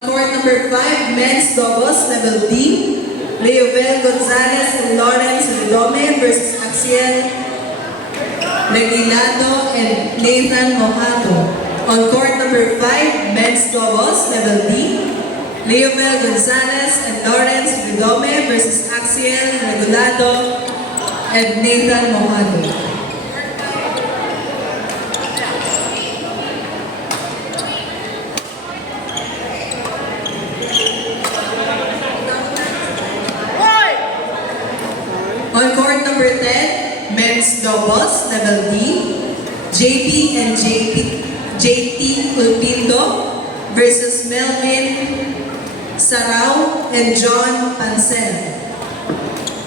Court number 5, men's doubles, level D. Leovel Gonzalez and Lawrence Redome versus Axiel Reguilado and Nathan Mojato. On court number 5, men's doubles, level D. Leovel Gonzalez and Lawrence Redome versus Axiel Reguilado and Nathan Mojato. On court number 10, men's doubles, level D, JP and JT Ulpindo versus Melvin Sarao and John Pancel.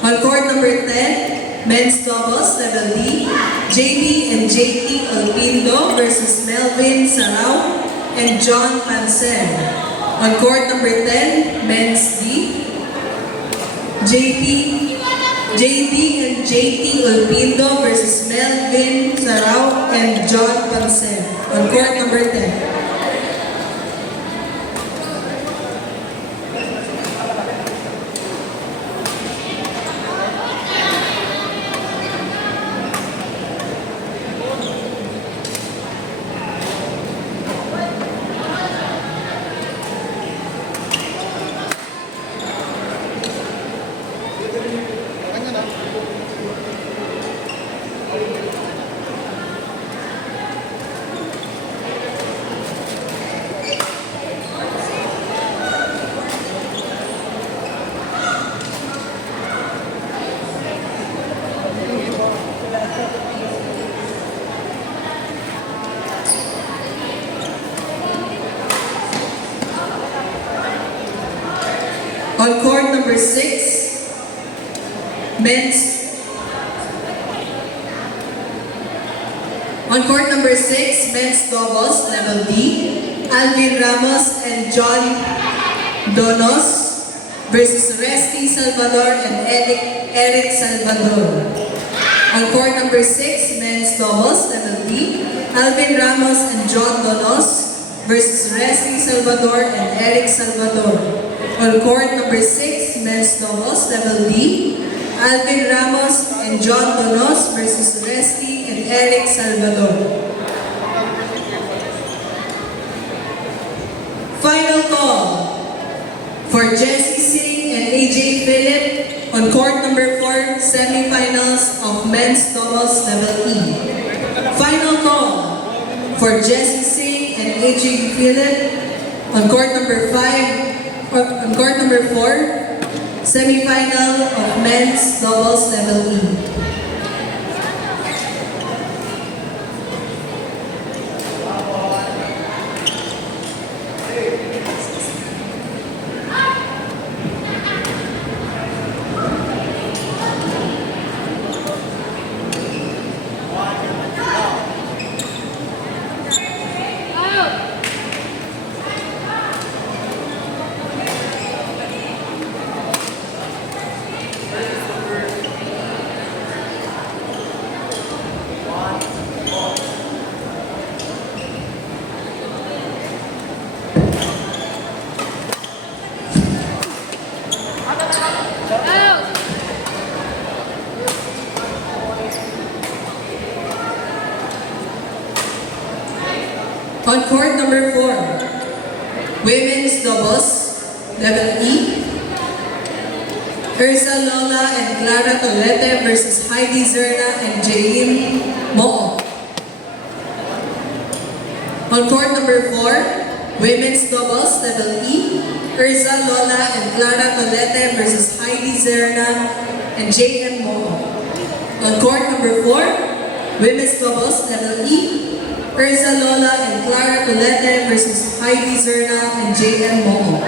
On court number 10, men's doubles, level D, JP and JT Ulpindo versus Melvin Sarao and John Pancel. On court number 10, men's D, JD and JT Ulpindo versus Melvin Sarao and John Pancel. On court number 10. On court number 6, men's. On court number 6, men's doubles, level D, Alvin Ramos and John Donos versus Resty Salvador and Eric Salvador. On court number 6, men's doubles, level D, Alvin Ramos and John Donos versus Resty Salvador and Eric Salvador. On court number 6, men's doubles, level D, Alvin Ramos and John Donos versus Resty and Eric Salvador. Final call for Jesse Singh and AJ Philip on court number 4, semifinals of men's doubles, level E. Final call for Jesse Singh and AJ Philip on court number 5. On court number 4, semi-final of men's doubles, level E. On court number 4, women's doubles, level E, Ursa Lola and Clara Tolete versus Heidi Zerna and Jaime Moo. On court number 4, women's doubles, level E, Ursa Lola and Clara Tolete versus Heidi Zerna and Jaime Moo. On court number 4, women's doubles, level E, Ursa Lola and Clara Tolete versus Heidi Zerna and Jaime Moo.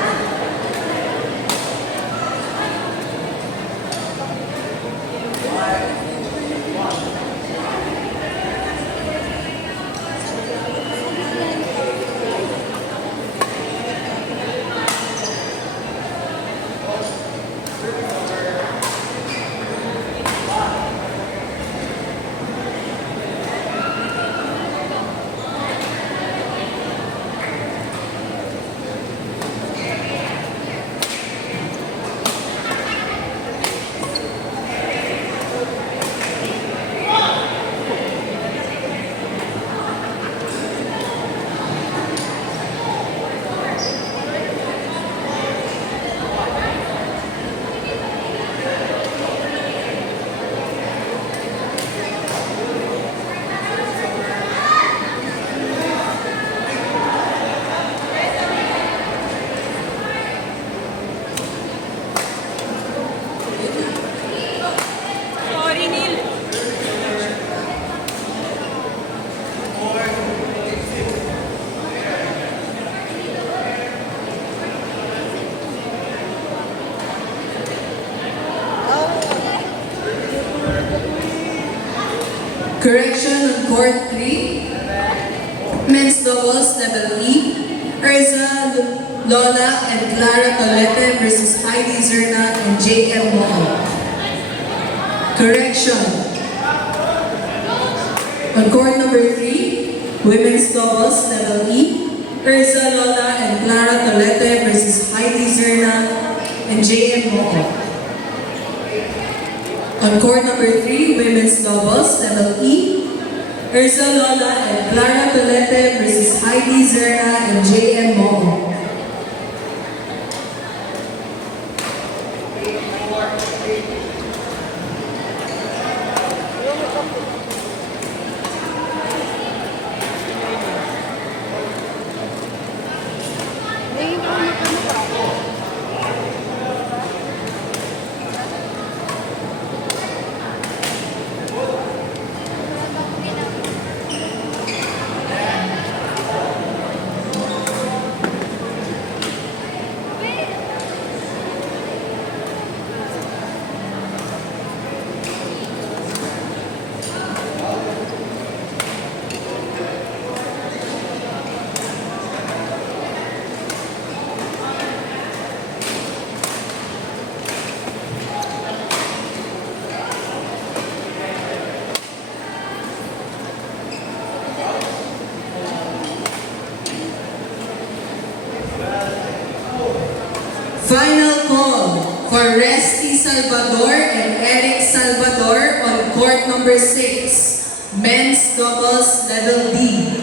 Correction on Court 3. Men's doubles level E. Erza Lola and Clara Tolete versus Heidi Zerna and J.M. Moho. Correction. On court number 3, women's doubles level E. Erza Lola and Clara Tolete versus Heidi Zerna and J.M. Moho. On court number 3, women's doubles level E. Erza Lola and Clara Tolete versus Heidi Zerna and J.M. Moho. Final call for Resty Salvador and Eric Salvador on court number 6, men's doubles level D.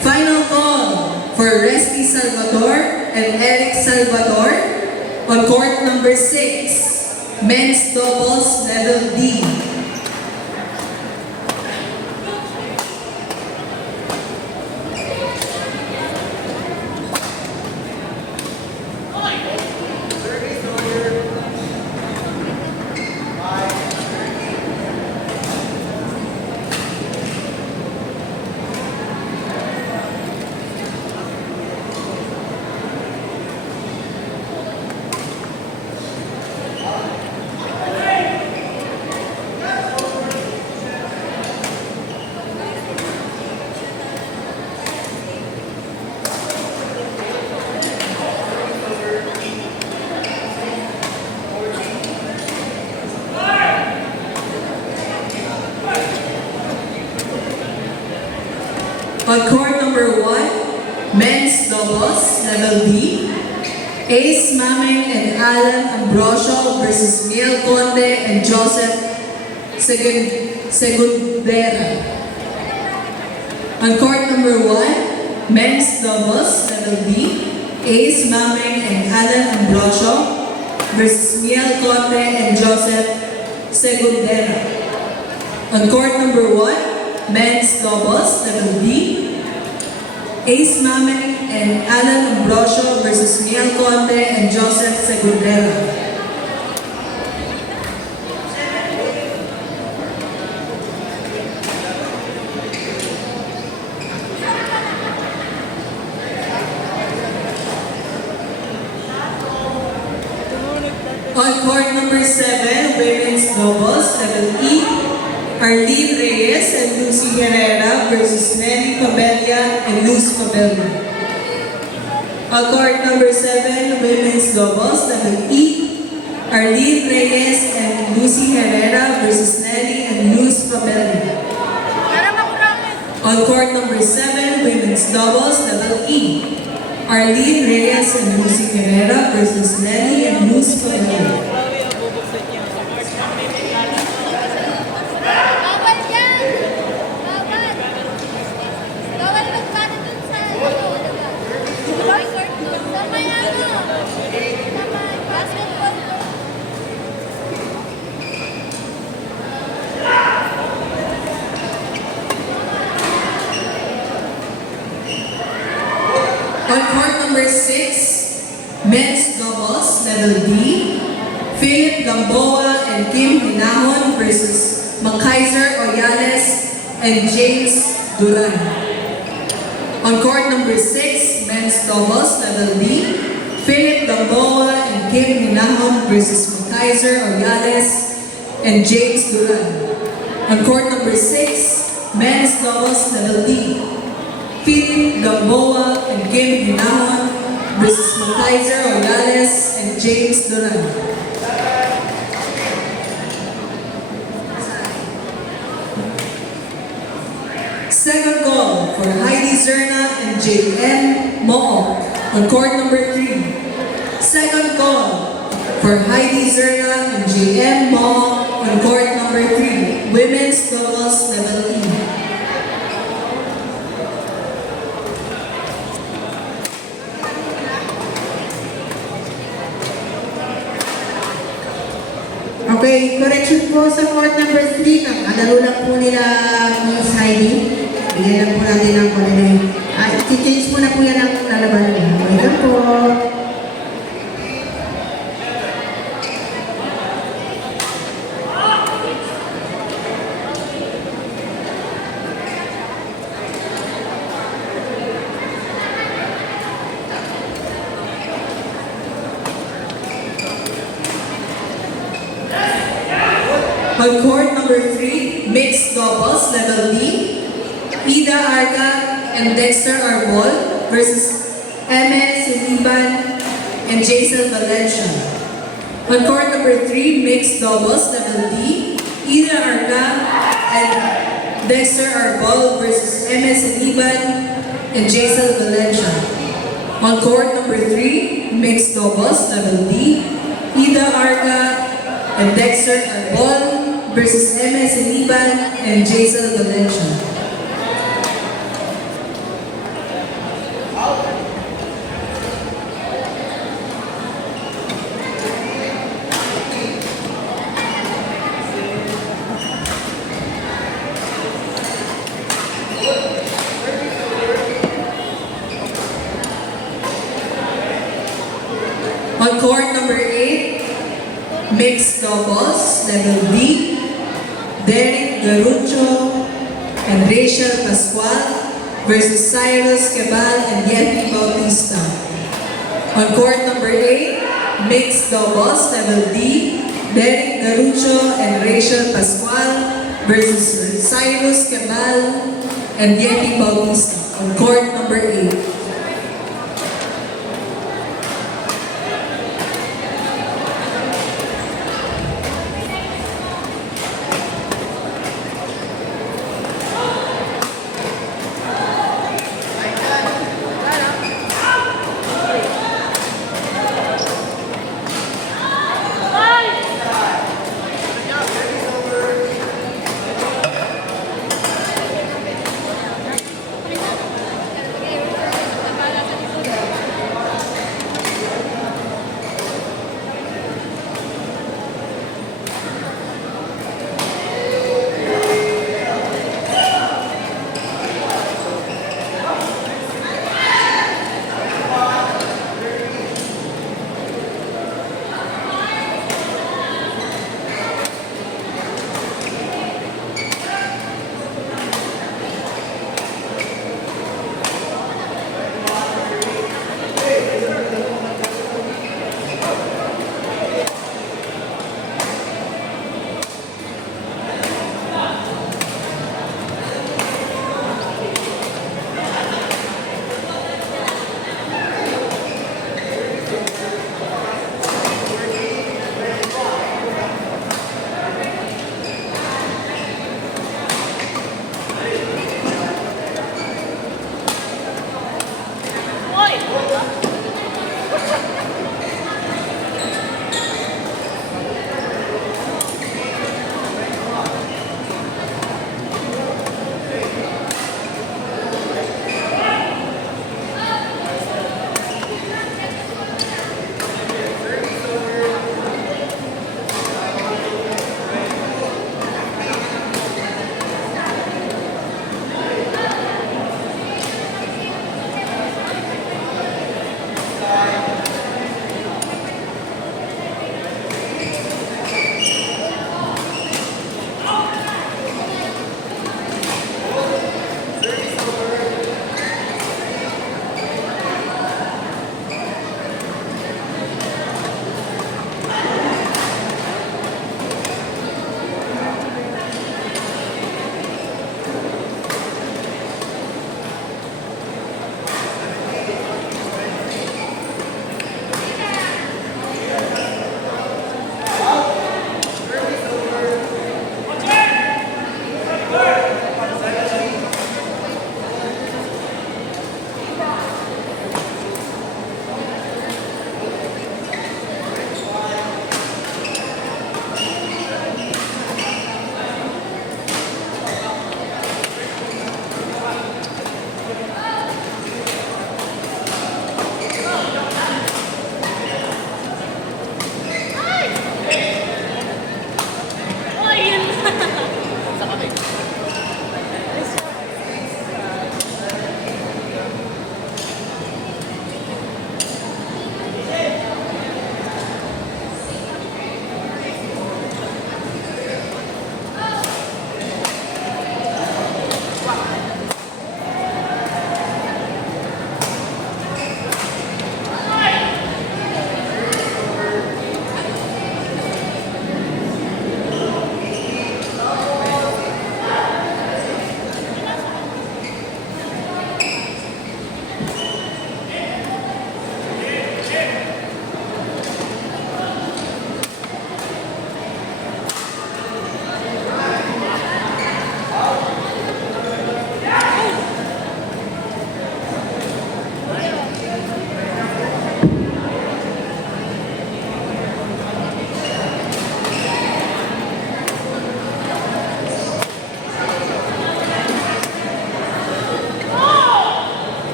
Final call for Resty Salvador and Eric Salvador on court number 6, men's doubles level D. On court number 1, men's doubles, level D, Ace Maming and Alan Ambrosio versus Miel Conde and Joseph Segundera. On court number 1, men's doubles, level D, Ace Maming and Alan Ambrosio versus Miel Conde and Joseph Segundera. On court number 1, men's doubles, level D, Ace Maming and Alan Ambrosio versus Miel Conde and Joseph Segundera. On court number 7, women's doubles, level E, Arlene Reyes and Lucy Herrera versus Nelly Pabella and Luz Pabella. On court number 7, women's doubles, level E, Arlene Reyes and Lucy Herrera versus Nelly and Luz Pabella. On court number 7, women's doubles, level E, Arlene Reyes and Lucy Herrera versus Nelly and Luz Pabella. On court number 6, men's doubles, level D, Philip Gamboa and Kim Hinahon versus Makaiser Oyales and James Duran. On court number 6, men's doubles, level D, Philip Gamboa and Kim Hinahon versus Makaiser Oyales and James Duran. On court number 6, men's doubles level D. Philip Gamboa and Kim Hinamon versus Matizer Orgales and James Duran. Second call for Heidi Zerna and J.M. Mook on court number 3. Second call for Heidi Zerna and J.M. Mook on court number 3. Women's doubles level E. Okay, correction po sa court number 3. Kalaro lang po nila Miss Heidi. Bigyan lang po natin ng kanilay. I-change mo na po yan ang lalaban nila. Okay lang po. On court number 3, mixed doubles level D. Ida Arca and Dexter Arbol versus MS Siniban and Jason Valencia. On court number 3, mixed doubles level D. Ida Arca and Dexter Arbol versus MS Siniban and Jason Valencia. On court number 3, mixed doubles level D. Ida Arca and Dexter Arbol versus MS Iniban and Jason Valencia. On court number 8, mixed doubles level D. Derek Garucho and Rachel Pascual versus Cyrus Cabal and Yeti Bautista. On court number 8, mixed doubles level D. Derek Garucho and Rachel Pascual versus Cyrus Cabal and Yeti Bautista. On court number 8.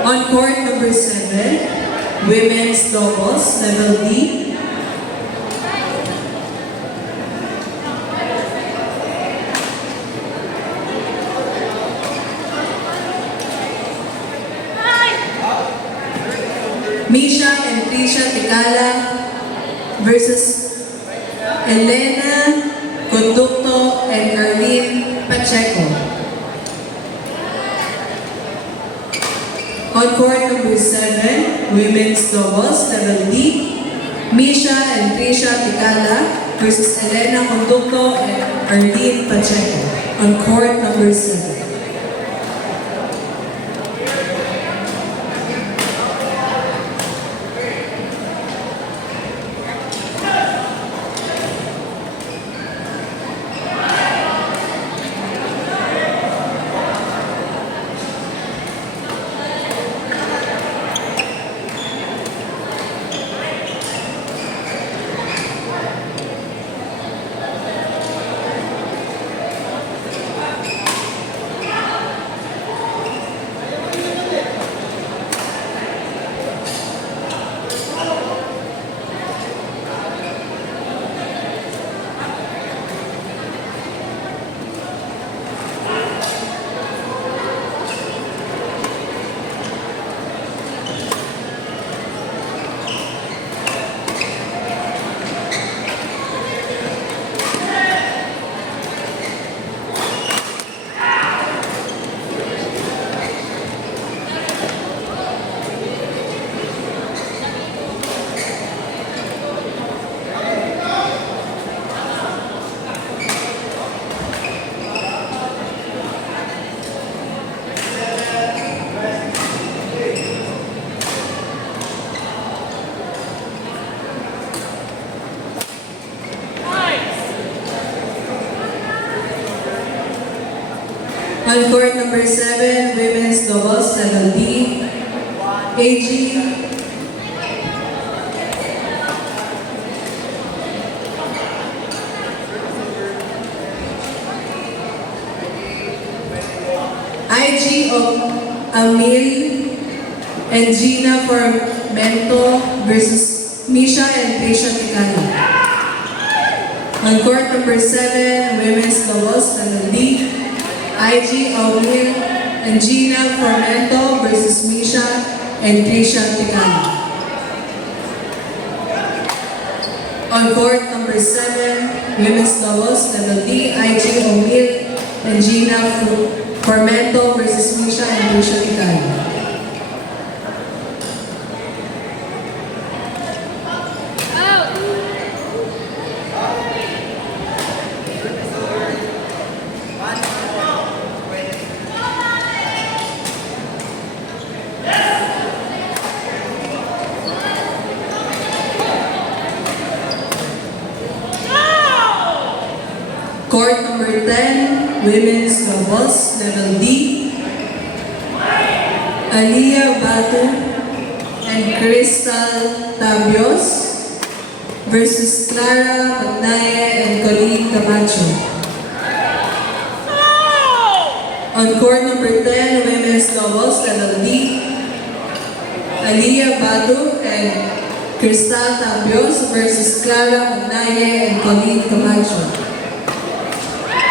On court number 7, women's doubles, level D. Misha and Trisha Ticala versus Elena Conducto and Arlene Pacheco. On court number 7, women's doubles, level D, Misha and Trisha Ticala versus Elena Conducto and Arlene Pacheco. On court number 7. On court number 7, women's doubles, level D, AG IG of Amil and Gina Formento versus Misha and Trisha Ticala. On court number 7, women's doubles, level D, IG Amil and Gina Formento versus Misha and Trisha Ticala. On court number 7, women's doubles, level D, IG Amil and Gina Formento versus Misha and Trisha Ticala. Court number 10, women's doubles, level D, Aliyah Batu and Crystal Tabios versus Clara Magnaye and Colleen Camacho. On court number 10, women's doubles, level D, Aliyah Batu and Crystal Tabios versus Clara Magnaye and Colleen Camacho.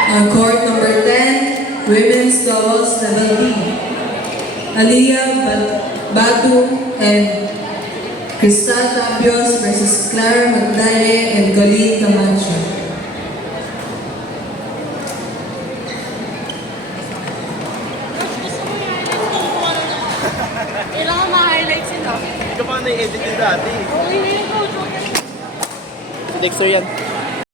On court number 10, women's doubles, level D, Aliyah Batu and Crystal Tabios versus Clara Magnaye and Colleen Camacho. Kailangan ma-highlight sila. Hindi ka pa na-edit yung dati. Okay na yun, coach. Si Dexter yan.